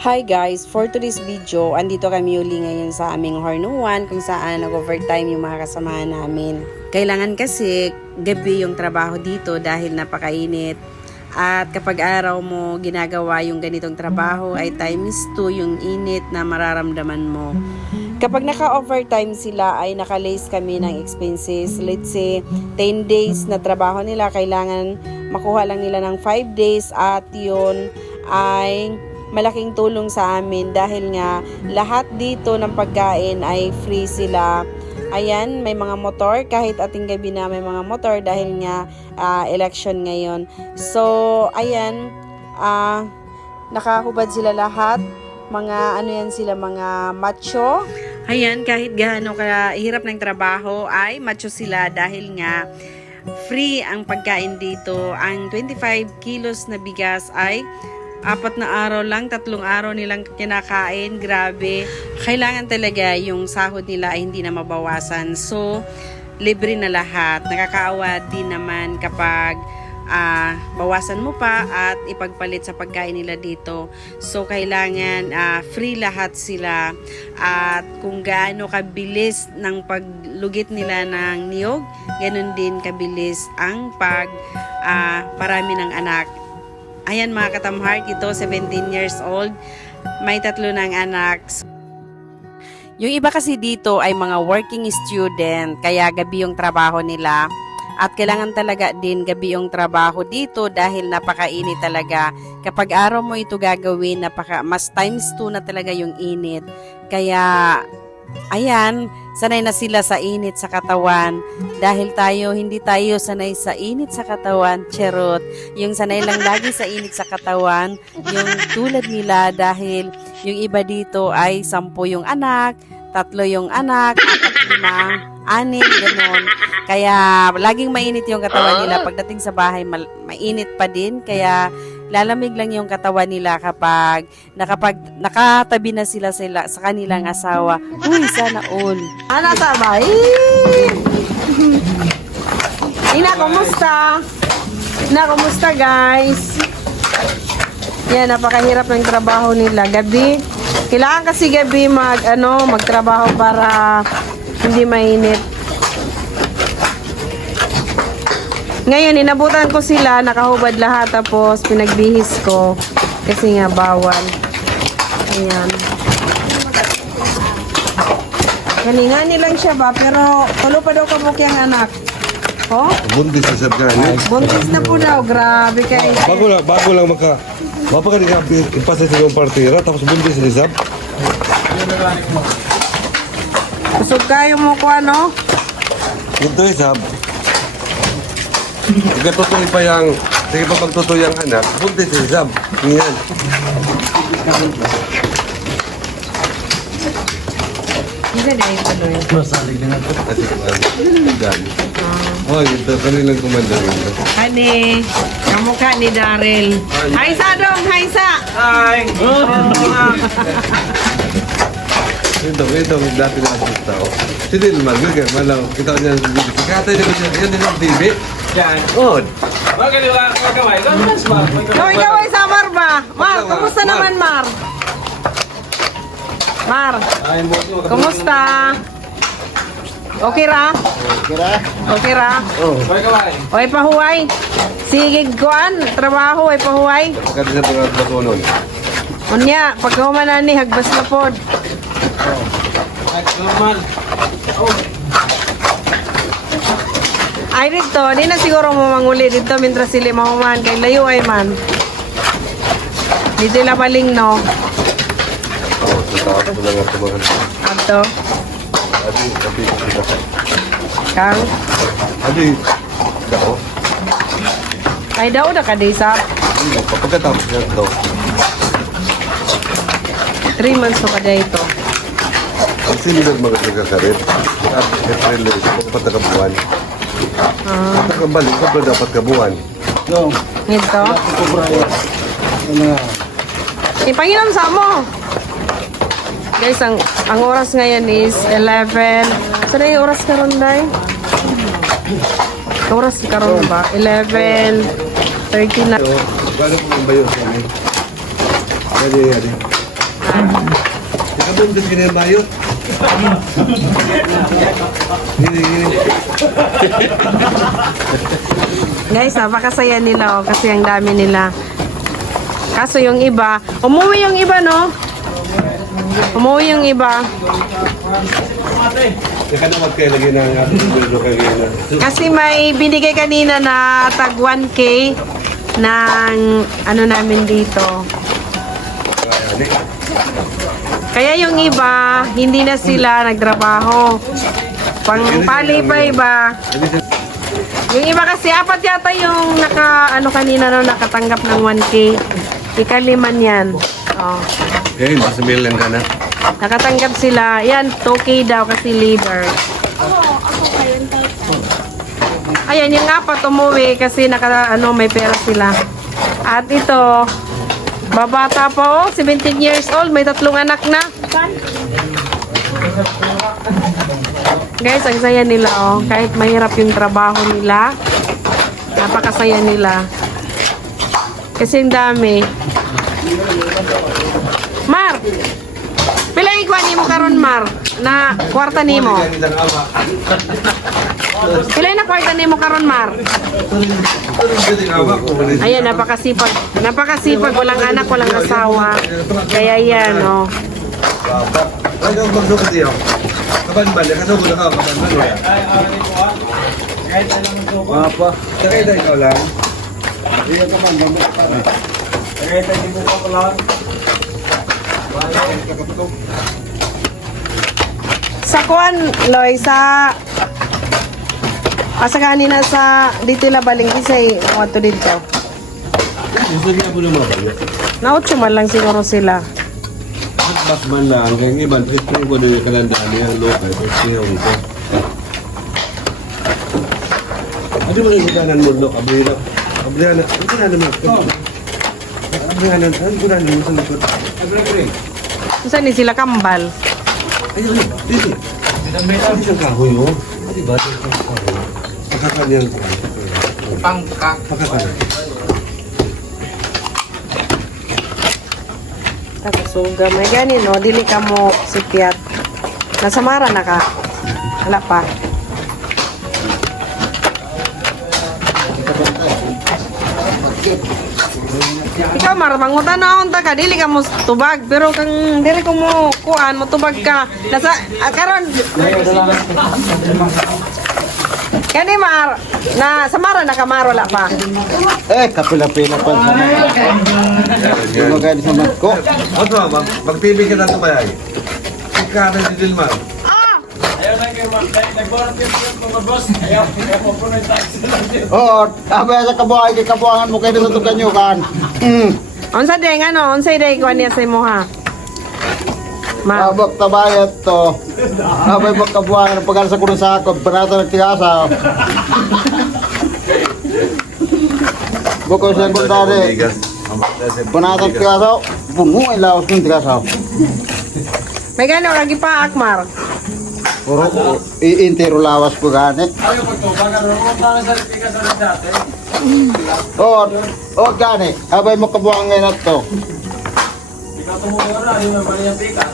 Hi guys! For today's video, andito kami uli ngayon sa aming hornuan kung saan nag-overtime yung mga kasamahan namin. Kailangan kasi gabi yung trabaho dito dahil napakainit. At kapag araw mo ginagawa yung ganitong trabaho ay times 2 yung init na mararamdaman mo. Kapag naka-overtime sila ay nakalace kami ng expenses. Let's say 10 days na trabaho nila, kailangan makuha lang nila ng 5 days at yun ay malaking tulong sa amin dahil nga lahat dito ng pagkain ay free sila. Ayan, may mga motor, kahit ating gabi na may mga motor dahil nga election ngayon. So, ayan, nakahubad sila lahat. Mga ano yan sila, mga macho. Ayan, kahit gaano kahirap ng trabaho ay macho sila dahil nga free ang pagkain dito. Ang 25 kilos na bigas ay 4 na araw lang, 3 araw nilang kinakain. Grabe. Kailangan talaga yung sahod nila ay hindi na mabawasan. So, libre na lahat. Nakakaawa din naman kapag bawasan mo pa at ipagpalit sa pagkain nila dito. So, kailangan free lahat sila. At kung gaano kabilis ng paglugit nila ng niyog, ganun din kabilis ang parami ng anak. Ayan mga katamhart, ito 17 years old, may 3 ng anak. Yung iba kasi dito ay mga working student, kaya gabi yung trabaho nila. At kailangan talaga din gabi yung trabaho dito dahil napakainit talaga. Kapag araw mo ito gagawin, mas times 2 na talaga yung init. Kaya, ayan, sanay na sila sa init sa katawan. Dahil hindi tayo sanay sa init sa katawan, charot. Yung sanay lang lagi sa init sa katawan, yung tulad nila dahil yung iba dito ay 10 yung anak, 3 yung anak, 4, 5, 6, gano'n. Kaya laging mainit yung katawan nila. Pagdating sa bahay, mainit pa din. Kaya lalamig lang yung katawan nila kapag nakatabi na sila sa kanilang asawa. Uy, sana all. Ano sabay? Ina, kumusta? Ina, kumusta guys? Yan, napakahirap ng trabaho nila. Gabi. Kailangan kasi gabi magtrabaho para hindi mainit. Ngayon, inabutan ko sila, nakahubad lahat, tapos pinagbihis ko. Kasi nga, bawal. Ayan. Kaningani lang siya ba, pero tulo pa daw kabuki ang anak. Oh? Buntis na siya gani. Buntis na po daw, grabe kayo. Bago lang mapa ka ipasa sa yung partira, tapos buntis na siya. Kusog kayo mo ko ano? Ito isab. Pagkatutuloy pa yung, sige pa pagtutuloy ang anak, buntis na siya. Ngayon. Hindi na ito doon. Masalig na nga ito. Oh, ito, kanilang kumanda rin. Hani, kamukha ni Daryl. Haisa dong, haisa! Ay! Ito, dati na ang tao. Si Dilmar, malaw, kita ko niya sa video. Kakatay na siya, yan din ang TV. Yan. On. Magkaway. Gaway sa Mar ba? Mar, kumusta naman Mar? Mar, kumusta? Okay ra? Okay ra? Magkaway. Oy pahuway. Sige kuan, trabaho ay pahuway. Kakatay sa mga batunon. Unya, pagkahuman ni hagbas na pod. Normal. Ay dito, di na siguro mo manguli dito mintras sila mahuman kay layo ay man. Dito la baling no. Oh, sa taas ko lang ang tumahan. Ato, Abi. kang Abi, dao. ay daw na kadisa. Pagkatapos niya ito, 3 months pa kada ito. ang sinunod mga nagkakarit, at April, pagpatakabuhan. Pagkakabalik, kapag dapat kabuhan. Ito. Ipanginom sa mo. Guys, ang oras ngayon is 11. Saan yung oras karon day? Oras karon ba? 11:30 na. So, gano'n po ang bayo sa inyo? Yari. Ikabuntis ka na yung bayo. Gini. Guys, napakasaya nila kasi ang dami nila. Kaso yung iba, umuwi yung iba, no? Umuwi yung iba. Ika na wag kayo lagi ng bilo kayo na. Kasi may binigay kanina na tag 1K ng ano namin dito. Kaya yung iba, hindi na sila nagtrabaho. Pang palipay ba? Yung iba kasi, apat yata yung kanina no, nakatanggap ng 1K. Ikaliman yan. Oh. Eh, basta million ka na. Nakatanggap sila. Yan, 2K daw kasi labor. Ayan, yung apat umuwi kasi may pera sila. At ito, babata pa 17 years old, may 3 anak na. Guys, ang saya nila kahit mahirap yung trabaho nila, napakasaya nila. Kasi ang dami. Mar! Pila ikuha ni mo karon Mar? Na kwarta ni mo? Pila na kwarta ni mo karon Mar? Ayan, napakasipag. Napakasipag, walang anak, walang asawa. Kaya yan, Ano magdukot iyo? Kaban-balik, ano mo na ka? Kaban-balik. Papa. Sakay na ikaw lang. Iya ka man, mamaya ka. Sakay tayo mo ka lang. sa kuan, Loy, sa kanina sa dito la baling isay wato dito. Gusto niya po naman ba? Nautso man lang siguro sila. Bak man lang, kaya nga ibang trip ko din yung kalandaan niya, local, pero siya ko. Ano mo yung gitanan mo, Lok? Abrila. Abrila, ano na naman? Abrila, ano na naman sa likod? Abrila. Saan ni sila kambal? Ayun, dito. Dito siyang kahoy, oh. Diba? Dito siyang kahoy. Pagkakanyan ko. Pagkakanyan. Takasuga, may ganin, no? Dili ka mo sipiat. Nasamara na ka. Wala pa. Ikaw, Mar, mangutan na unta ka. Dili ka mo tubag. Pero kang dili ko mo kuan, mo tubag ka. Nasa, karon. Kani, Mar, na samara na ka, Mar, wala pa. Kapila-pila pa sa mga. Lumagay sa magko. Oto, mag-TV ka na tumayay. Ikanan si Dilmar. Ayaw na kayo nag-volunteer mga boss. Ayaw po po na yung taxi lang dito. Oo, abay sa kabuhay, kay kabuhangan mo kayo sa tugan nyo kan. Unsa deng ano, unsa day kuan niya sa imo ha? Ma. Abok tabayat to. Abay mo kabuhangan, pag sa kuno sa ako, panata ng tigasa. Buko sa kuntari, panata ng tigasa, bungo ilaw ng tigasa. May gano lagi pa Akmar. Puro, iintiro lawas ko gani. Ayaw pagtubagan. Ano mo pa sa lipiga sa dati? Oo, gani. Abay mo kabuhangan ngayon to. Ikaw tumuha na. Ayaw na bali yung pika.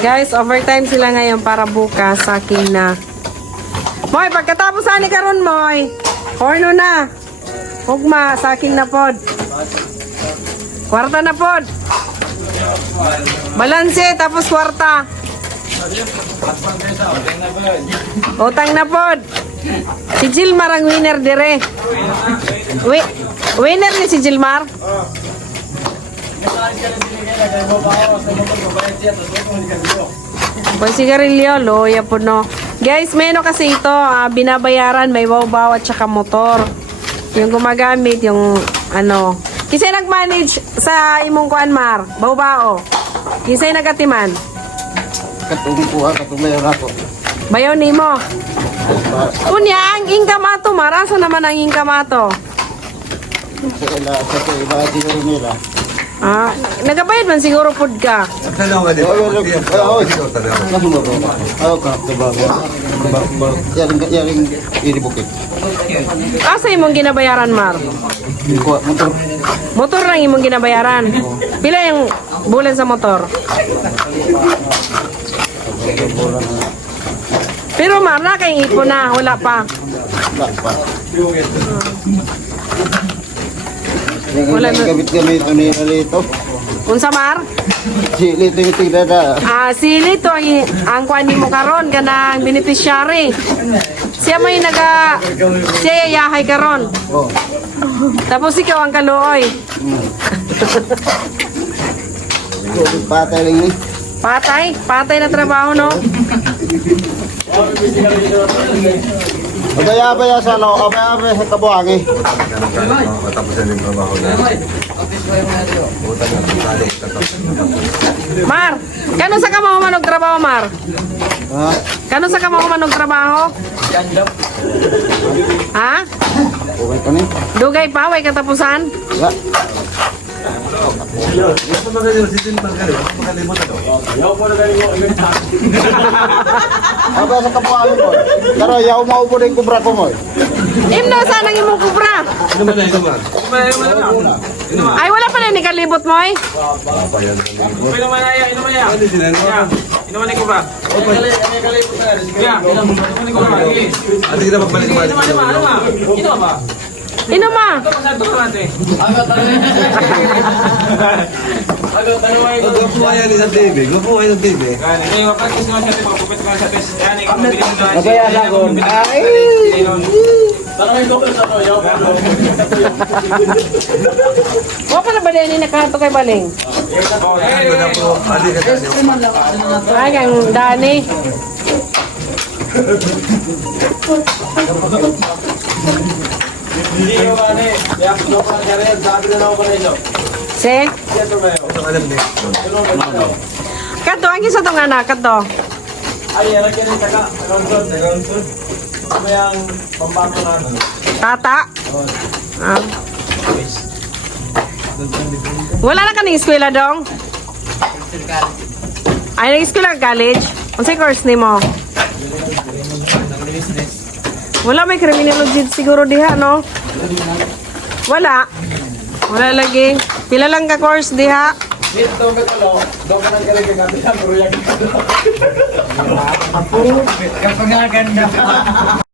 Guys, overtime sila ngayon para bukas sa akin na. Moy, pagkatapos ani karon Moy. Horno na. Hugma sa akin na pod. Kwarta na pod. Balanse tapos kwarta. Utang na pod. Si Jilmar ang winner dire. Winner ni si Jilmar. Pag sigarilyo, loya po no. Guys, meno kasi ito, binabayaran, may baw-baw at saka motor. Yung gumagamit, yung ano. Kisay nag-manage sa imong kuan Mar? Baw-bao. Kisay nagatiman? Katulong po ha, katulong ako. Bayaw ni mo. Unya, ang income ato, Mar. Asa naman ang income ato? Sa ila, siguro nila. Nagabayad man siguro food ka. Tanaw nga dito. Kamu ba ba? Ayaw ka, tabago. Yaring iribukit. Asa imong ginabayaran, Mar? Motor. Motor lang imong ginabayaran. Pila yung bulan sa motor? Pero Mar, na kayong ipon na, wala pa. Wala pa. Wala na. Gamit-gamit ito nila dito. Unsa Mar? Si Lito yung tigdada. Sili to ang kuan nimo karon kanang beneficiary. Siya may siya yahay karon. Oh. Tapos ikaw ang kaluoy. Patay lang ni. Patay na trabaho no. Abaya-abaya sa ano, abaya-abaya sa kabuangi. Mar, kano sa kamo manog trabaho Mar? Ha? Kano sa kamo manog trabaho? Ha? Okay ka ni? Dugay pa way katapusan? Wala. Gusto ba kayo sisin pagkali? Makalimot ito. Abaya sa kabuangi mo. Pero yaw maupo na yung kubra ko mo. Imno sa nang imong kubra? Ano ba na ito man? Ay wala pa na ni kalibot mo eh. Inuman na yan, inuman yan. Ano sila? Inuman ni ko ba? Inuman ni ko ba? Ano kita magbalik ba? Inuman ba? Inuma. Gapuha yan isang TV. Gapuha isang TV. Abaya sa kon. Ay! Wa pa na ba din nakahanto kay Baling? Ano na po? Ano ka tayo? Ay ang Dani. Hindi ko ba ni? Kaya ko pa na rin, sabi na ako na ito. Se, Ito ba yun? Ito alam niya. kato ang isa tong anak kato. Ay, yan ang kaya taga. Ronson. May ang pambato na ano. Tata. Ah. Wala na ka ng eskwela dong? Ay, nag-eskwela ka college? Unsay course nimo? Wala may criminology siguro diha, no? Wala. Wala lagi. Pila lang ka course diha? Dito ba ito? Doon ka nang galing kagabi sa Maruya. Kapag nga ganda.